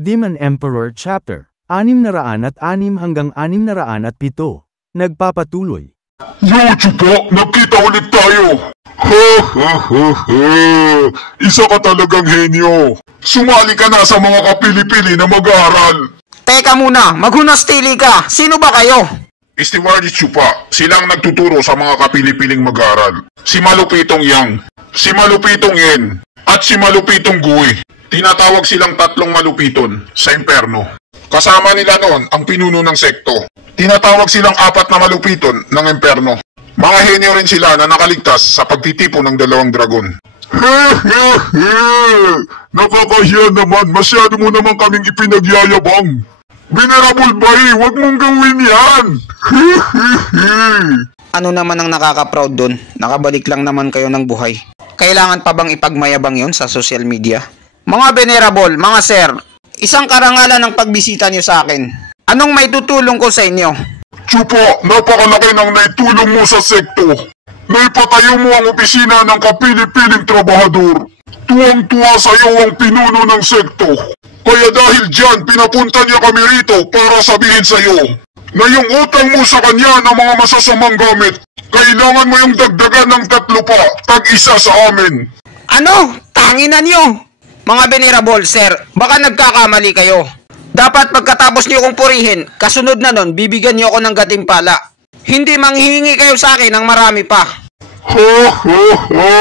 Demon Emperor Chapter 606 hanggang 607. Nagpapatuloy. Yo, Chupa! Nagkita ulit tayo! Ha ha ha ha! Isa ka talagang henyo! Sumali ka na sa mga kapili-pili na mag-aaral! Teka muna, maghunastili ka! Sino ba kayo? Stewardess Chupa, silang nagtuturo sa mga kapili-piling mag-aaral. Si Malupitong Yang, si Malupitong Yen, at si Malupitong Gui. Tinatawag silang tatlong malupiton sa imperno. Kasama nila noon ang pinuno ng sekto. Tinatawag silang apat na malupiton ng imperno. Mga henyo rin sila na nakaligtas sa pagtitipo ng dalawang dragon. Nakakahiya naman, masyado mo naman kaming ipinagyayabang. Venerable Bai, wag mong gawin yan! Ano naman ang nakaka-proud dun? Nakabalik lang naman kayo ng buhay. Kailangan pa bang ipagmayabang yon sa social media? Mga venerable, mga sir, isang karangalan ng pagbisita nyo sa akin. Anong may tutulong ko sa inyo? Chupa, napakalaki ng naitulong mo sa sekto. Naipatayo mo ang opisina ng kapili-piling trabahador. Tuwang-tuwa sa iyo ang pinuno ng sekto. Kaya dahil dyan, pinapunta niya kami rito para sabihin sa iyo na yung utang mo sa kanya ng mga masasamang gamit, kailangan mo yung dagdagan ng 3 pa, tag-isa sa amin. Ano? Tanginan nyo! Mga venerable, sir, baka nagkakamali kayo. Dapat pagkatapos niyo kong purihin, kasunod na nun, bibigyan niyo ako ng gatimpala. Hindi manghihingi kayo sa akin ng marami pa. Ha ha ha!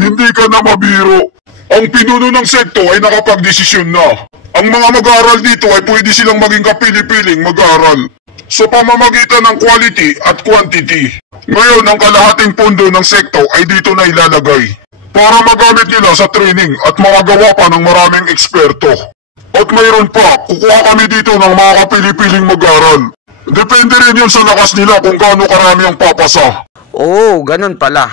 Hindi ka na mabiro. Ang pinuno ng sekto ay nakapagdesisyon na. Ang mga mag-aaral dito ay pwede silang maging kapili-piling mag-aaral sa pamamagitan ng quality at quantity. Ngayon, ang kalahating pondo ng sekto ay dito na ilalagay para magamit nila sa training at makagawa pa ng maraming eksperto. At mayroon pa, kukuha kami dito ng mga kapili-piling mag-aaral. Depende rin yun sa lakas nila kung gaano karami ang papasa. Oo, ganun pala.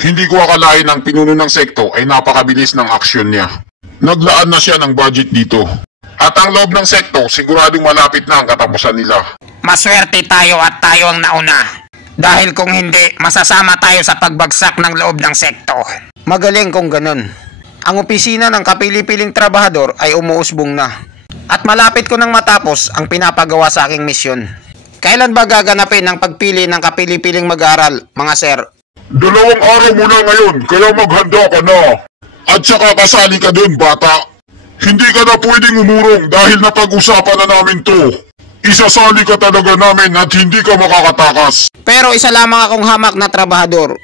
Hindi ko akalain ang pinuno ng sekto ay napakabilis ng aksyon niya. Naglaan na siya ng budget dito. At ang loob ng sekto, siguradong malapit na ang katapusan nila. Maswerte tayo at tayo ang nauna. Dahil kung hindi, masasama tayo sa pagbagsak ng loob ng sekto. Magaling kung ganun. Ang opisina ng kapili-piling trabahador ay umuusbong na. At malapit ko nang matapos ang pinapagawa sa aking misyon. Kailan ba gaganapin ang pagpili ng kapili-piling mag-aaral, mga sir? 2 araw mula ngayon, kaya maghanda ka na. At saka kasali ka dun, bata. Hindi ka na pwedeng umurong dahil napag-usapan na namin to. Isasali ka talaga namin at hindi ka makakatakas. Pero isa lamang akong hamak na trabahador.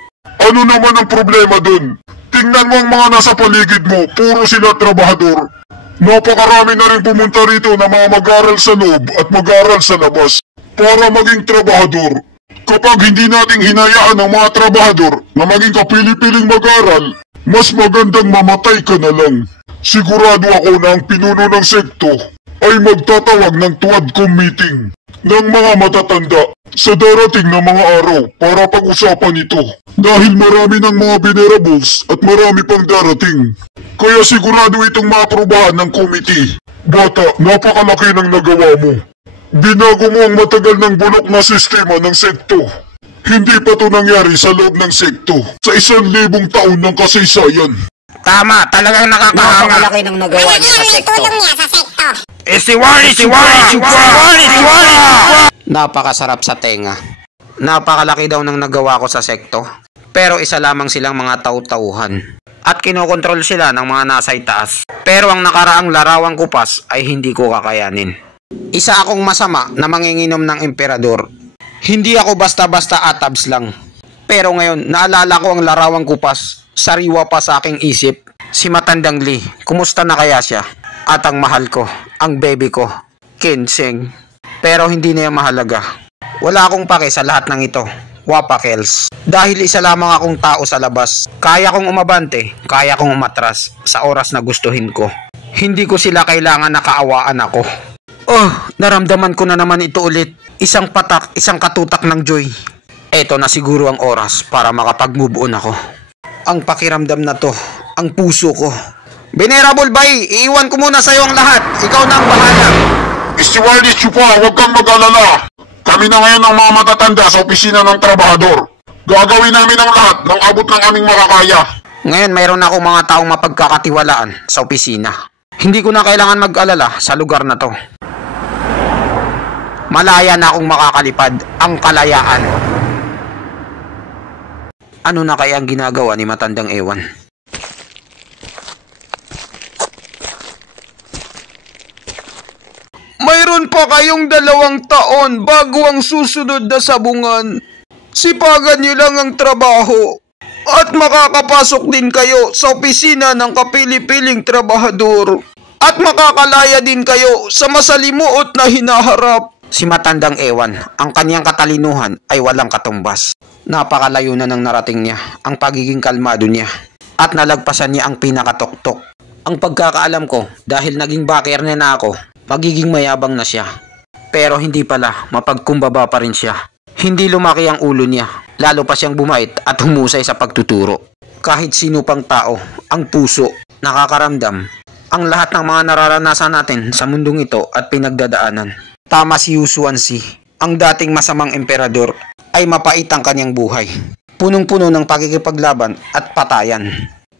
Ano naman ang problema dun? Tingnan mo ang mga nasa paligid mo, puro sila trabahador. Napakarami na rin pumunta rito na mga mag-aral sa loob at mag-aral sa labas para maging trabahador. Kapag hindi nating hinayaan ang mga trabahador na maging kapili-piling mag-aral, mas magandang mamatay ka na lang. Sigurado ako na ang pinuno ng sekto ay magtatawag ng tuwadcom meeting ng mga matatanda sa darating na mga araw para pag-usapan ito. Dahil marami ng mga venerables at marami pang darating. Kaya sigurado itong maaprobahan ng committee. Bata, napakalaki ng nagawa mo. Binago mo ang matagal ng bulok na sistema ng sekto. Hindi pa ito nangyari sa loob ng sekto sa 1,000 taon ng kasaysayan. Tama, talagang nakakahanga. Napakalaki ng nagawa niya sa sekto. Napakasarap sa tenga. Napakalaki daw ng nagawa ko sa sekto. Pero isa lamang silang mga taw-tauhan. At kinokontrol sila ng mga nasa itaas. Pero ang nakaraang larawang kupas ay hindi ko kakayanin. Isa akong masama na manginginom ng emperador. Hindi ako basta-basta atabs lang. Pero ngayon, naalala ko ang larawang kupas. Sariwa pa sa aking isip. Si Matandang Lee, kumusta na kaya siya? At ang mahal ko, ang baby ko, Kinseng. Pero hindi na yung mahalaga. Wala akong pake sa lahat ng ito. Wapakels. Dahil isa lamang akong tao sa labas. Kaya kong umabante, kaya kong umatras sa oras na gustuhin ko. Hindi ko sila kailangan nakaawaan ako. Oh, naramdaman ko na naman ito ulit. Isang patak, isang katutak ng joy. Eto na siguro ang oras para makapag-move on ako. Ang pakiramdam na to, ang puso ko. Venerable Bai, iiwan ko muna sa'yo ang lahat. Ikaw na ang bahala. Stewardess Chupa, huwag kang mag-alala. Kami na ngayon ang mga matatanda sa opisina ng trabahador. Gagawin namin ang lahat ng abot ng aming makakaya. Ngayon mayroon ako mga taong mapagkakatiwalaan sa opisina. Hindi ko na kailangan mag-alala sa lugar na to. Malaya na akong makakalipad ang kalayaan. Ano na kaya ang ginagawa ni Matandang Ewan? Mayroon pa kayong 2 taon bago ang susunod na sabungan. Sipagan niyo lang ang trabaho at makakapasok din kayo sa opisina ng kapili-piling trabahador at makakalaya din kayo sa masalimuot na hinaharap. Si Matandang Ewan, ang kanyang katalinuhan ay walang katumbas. Napakalayo na ng narating niya ang pagiging kalmado niya at nalagpasan niya ang pinakatuktok. Ang pagkakaalam ko, dahil naging baker na ako, magiging mayabang na siya. Pero hindi pala, mapagkumbaba pa rin siya. Hindi lumaki ang ulo niya, lalo pa siyang bumait at humusay sa pagtuturo. Kahit sino pang tao, ang puso, nakakaramdam, ang lahat ng mga nararanasan natin sa mundong ito at pinagdadaanan. Tama si Yusuansi, ang dating masamang emperador, ay mapait ang kanyang buhay. Punong-puno ng pagkikipaglaban at patayan.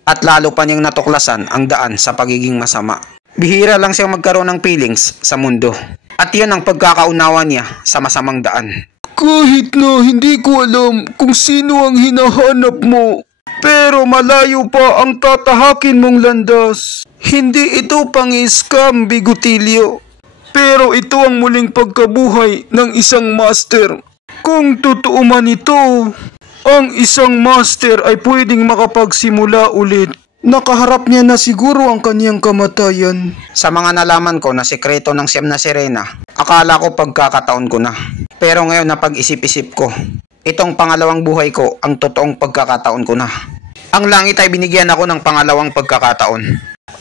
At lalo pa niyang natuklasan ang daan sa pagiging masama. Bihira lang siyang magkaroon ng feelings sa mundo. At yan ang pagkakaunawa niya sa masamang daan. Kahit na hindi ko alam kung sino ang hinahanap mo, pero malayo pa ang tatahakin mong landas. Hindi ito pang-scam, Bigotilio. Pero ito ang muling pagkabuhay ng isang master. Kung totoo man ito, ang isang master ay pwedeng makapagsimula ulit. Nakaharap niya na siguro ang kaniyang kamatayan. Sa mga nalaman ko na sekreto ng Siyam na Sirena, akala ko pagkakataon ko na. Pero ngayon napag-isip-isip ko, itong pangalawang buhay ko ang totoong pagkakataon ko na. Ang langit ay binigyan ako ng pangalawang pagkakataon.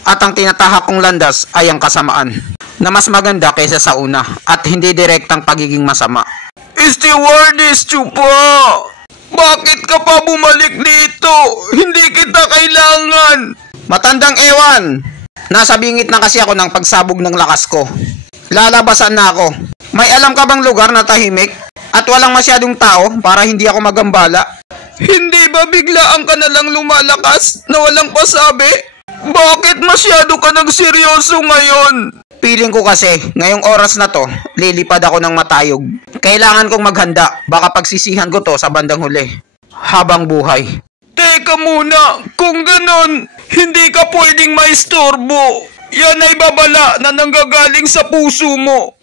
At ang tinatahak kong landas ay ang kasamaan, na mas maganda kaysa sa una at hindi direktang pagiging masama. Stewardess Chupa! Bakit ka pa bumalik dito? Hindi kita kailangan! Matandang Ewan! Nasa bingit na kasi ako ng pagsabog ng lakas ko. Lalabasan na ako. May alam ka bang lugar na tahimik? At walang masyadong tao para hindi ako magambala? Hindi ba biglaan ka na lang lumalakas na walang pasabi? Bakit masyado ka nagseryoso ngayon? Feeling ko kasi, ngayong oras na to, lilipad ako ng matayog. Kailangan kong maghanda, baka pagsisihan ko to sa bandang huli. Habang buhay. Teka muna, kung ganon, hindi ka pwedeng maistorbo. Yan ay babala na nanggagaling sa puso mo.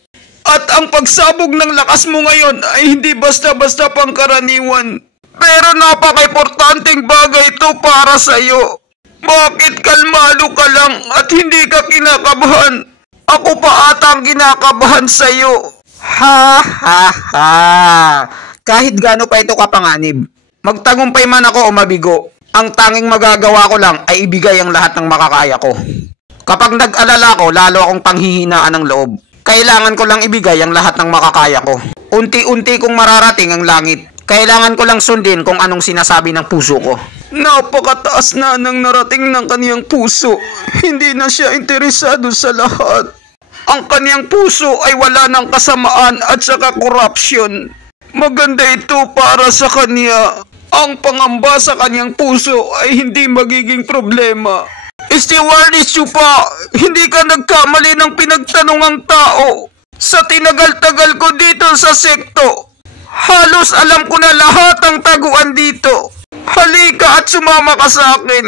At ang pagsabog ng lakas mo ngayon ay hindi basta-basta pangkaraniwan. Pero napaka-importanting bagay ito para sa'yo. Bakit kalmado ka lang at hindi ka kinakabahan? Ako pa ata ang kinakabahan sa'yo. Ha ha ha. Kahit gaano pa ito kapanganib, magtagumpay man ako o mabigo, ang tanging magagawa ko lang ay ibigay ang lahat ng makakaya ko. Kapag nag-alala ko, lalo akong panghihinaan ng loob. Kailangan ko lang ibigay ang lahat ng makakaya ko. Unti-unti kong mararating ang langit. Kailangan ko lang sundin kung anong sinasabi ng puso ko. Napakataas na nang narating ng kaniyang puso. Hindi na siya interesado sa lahat. Ang kaniyang puso ay wala ng kasamaan at saka korupsyon. Maganda ito para sa kaniya. Ang pangamba sa kaniyang puso ay hindi magiging problema. Stewardess Chupa, hindi ka nagkamali ng pinagtanungang tao. Sa tinagal-tagal ko dito sa sekto, halos alam ko na lahat ang taguan dito. Halika at sumama ka sa akin.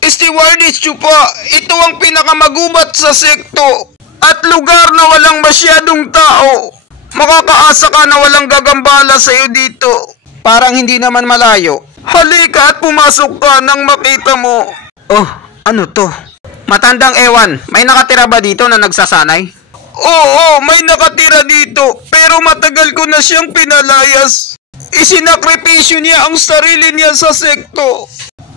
Stewardess Chupa, ito ang pinakamagubat sa sekto at lugar na walang masyadong tao. Makakaasa ka na walang gagambala sa iyo dito. Parang hindi naman malayo. Halika at pumasok ka nang makita mo. Oh, ano to? Matandang Ewan, may nakatira ba dito na nagsasanay? Oo, may nakatira dito, pero matagal ko na siyang pinalayas. Isinakripisyo niya ang sarili niya sa sekto.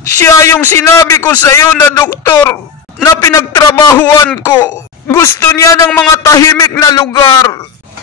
Siya yung sinabi ko sa iyo na doktor na pinagtrabahuan ko. Gusto niya ng mga tahimik na lugar.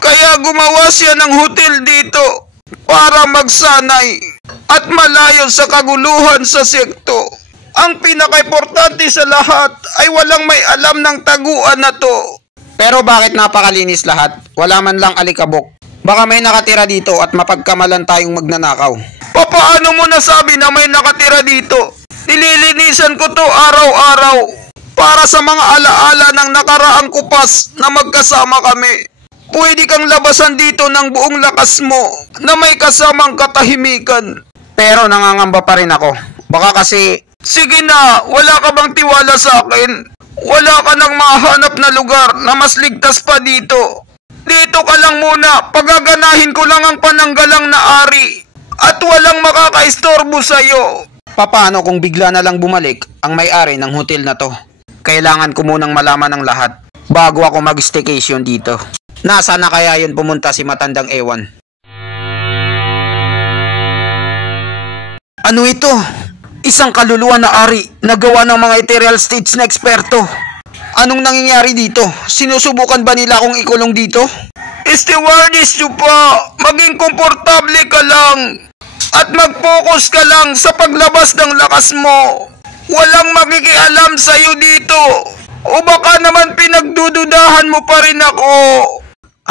Kaya gumawa siya ng hotel dito para magsanay at malayo sa kaguluhan sa sekto. Ang pinaka-importante sa lahat ay walang may alam ng taguan na to. Pero bakit napakalinis lahat? Wala man lang alikabok. Baka may nakatira dito at mapagkamalan tayong magnanakaw. Papaano mo nasabi na may nakatira dito? Nililinisan ko to araw-araw para sa mga alaala ng nakaraang kupas na magkasama kami. Pwede kang labasan dito ng buong lakas mo na may kasamang katahimikan. Pero nangangamba pa rin ako. Baka kasi... Sige na, wala ka bang tiwala sa akin? Wala ka nang mahanap na lugar na mas ligtas pa dito. Dito ka lang muna, pagaganahin ko lang ang pananggalang na ari. At walang makakaistorbo sa'yo. Paano kung bigla na lang bumalik ang may-ari ng hotel na to? Kailangan ko munang malaman ang lahat bago ako mag-staycation dito. Nasaan na kaya yun pumunta si matandang ewan? Ano ito? Isang kaluluwa na ari na gawa ng mga ethereal states na eksperto. Anong nangyayari dito? Sinusubukan ba nila akong ikulong dito? Stewardess nyo pa, maging komportable ka lang. At mag-focus ka lang sa paglabas ng lakas mo. Walang makikialam sa'yo dito. O baka naman pinagdududahan mo pa rin ako.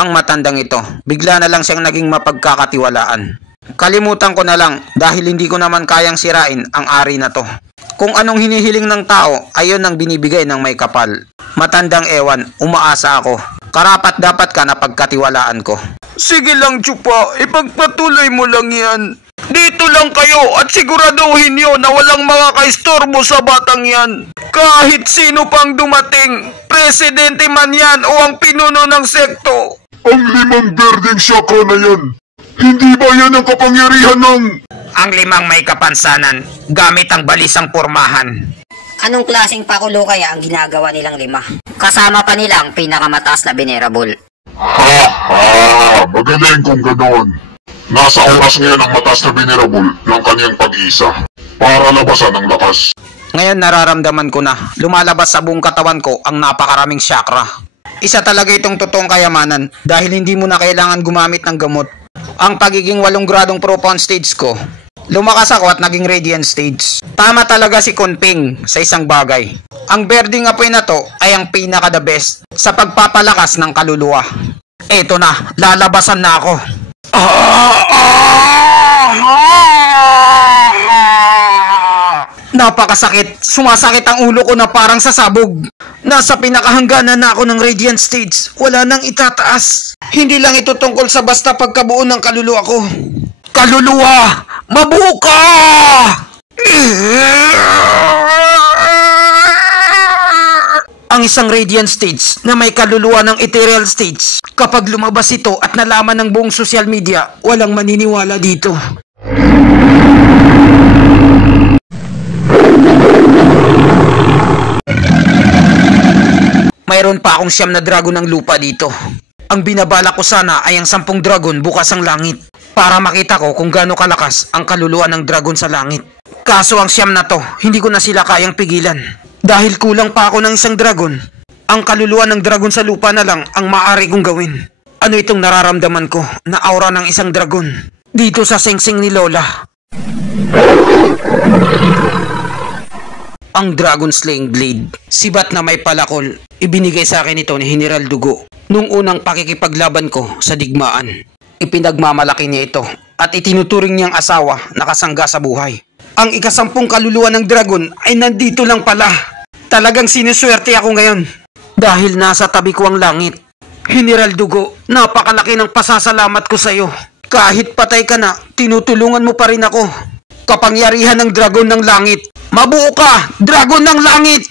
Ang matandang ito, bigla na lang siyang naging mapagkakatiwalaan. Kalimutan ko na lang dahil hindi ko naman kayang sirain ang ari na to. Kung anong hinihiling ng tao, ayon ang binibigay ng may kapal. Matandang ewan, umaasa ako. Karapat dapat ka na pagkatiwalaan ko. Sige lang, Chupa, ipagpatuloy mo lang yan. Dito lang kayo at siguraduhin nyo na walang makakaistorbo sa batang yan. Kahit sino pang dumating, presidente man yan o ang pinuno ng sekto. Ang 5 berdeng chakra na yan, hindi ba yan ang kapangyarihan ng... Ang 5 may kapansanan, gamit ang balisang pormahan. Anong klaseng pakulo kaya ang ginagawa nilang 5? Kasama pa nila ang pinakamataas na venerable. Magaling kung ganoon. Nasa oras ngayon ang mataas na venerable ng kanyang pag-iisa para labasan ang lakas. Ngayon nararamdaman ko na lumalabas sa buong katawan ko ang napakaraming chakra. Isa talaga itong totoong kayamanan dahil hindi mo na kailangan gumamit ng gamot. Ang pagiging 8 gradong profound stage ko, lumakas ako at naging radiant stage. Tama talaga si Kunping sa isang bagay. Ang berdeng apoy na to ay ang pinaka the best sa pagpapalakas ng kaluluwa. Eto na, lalabasan na ako. Napakasakit. Sumasakit ang ulo ko na parang sasabog. Nasa pinakahangganan na ako ng radiant stage. Wala nang itataas. Hindi lang ito tungkol sa basta pagkabuo ng kaluluwa ko. Kaluluwa! Mabuo ka! Ang isang radiant stage na may kaluluwa ng ethereal stage. Kapag lumabas ito at nalaman ng buong social media, walang maniniwala dito. Mayroon pa akong 9 na dragon ng lupa dito. Ang binabala ko sana ay ang 10 dragon bukas ang langit para makita ko kung gaano kalakas ang kaluluwa ng dragon sa langit. Kaso ang 9 na to, hindi ko na sila kayang pigilan. Dahil kulang pa ako ng 1 dragon, ang kaluluwa ng dragon sa lupa na lang ang maaari kong gawin. Ano itong nararamdaman ko na aura ng 1 dragon dito sa singsing ni Lola? Ang Dragon Slaying Blade, sibat na may palakol, ibinigay sa akin ito ni General Dugo nung unang pakikipaglaban ko sa digmaan. Ipinagmamalaki niya ito at itinuturing niyang asawa na kasangga sa buhay. Ang ika-10 kaluluwa ng dragon ay nandito lang pala. Talagang sinuswerte ako ngayon dahil nasa tabi ko ang langit. General Dugo, napakalaki ng pasasalamat ko sa iyo. Kahit patay ka na, tinutulungan mo pa rin ako. Kapangyarihan ng dragon ng langit. Mabuo ka, dragon ng langit!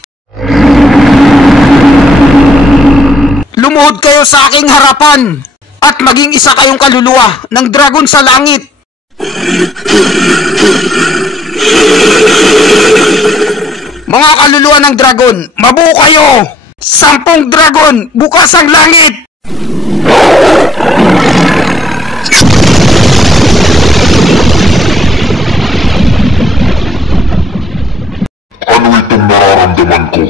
Lumuhod kayo sa aking harapan at maging isa kayong kaluluwa ng dragon sa langit. Mga kaluluwa ng dragon, mabuo kayo! 10 dragon, bukas ang langit! Ano itong nararamdaman ko?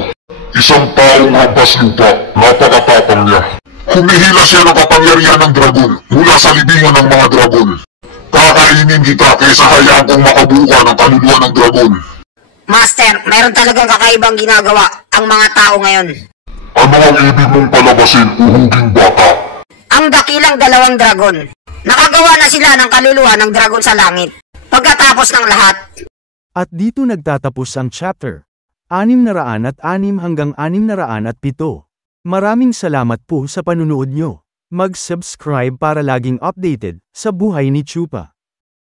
Isang taong hampas lupa, napakatapang niya. Humihila siya ng kapangyarihan ng dragon mula sa libingan ng mga dragon. Kakainin kita kaysa hayaan kong makabuo ka ng kaluluwa ng dragon. Master, mayroon talagang kakaibang ginagawa ang mga tao ngayon. Ano ang ibig mong palabasin, uhuging bata? Ang dakilang 2 dragon. Nakagawa na sila ng kaluluwa ng dragon sa langit. Pagkatapos ng lahat, At dito nagtatapos ang chapter 606 hanggang 607. Maraming salamat po sa panunood nyo. Mag-subscribe para laging updated sa buhay ni Chupa.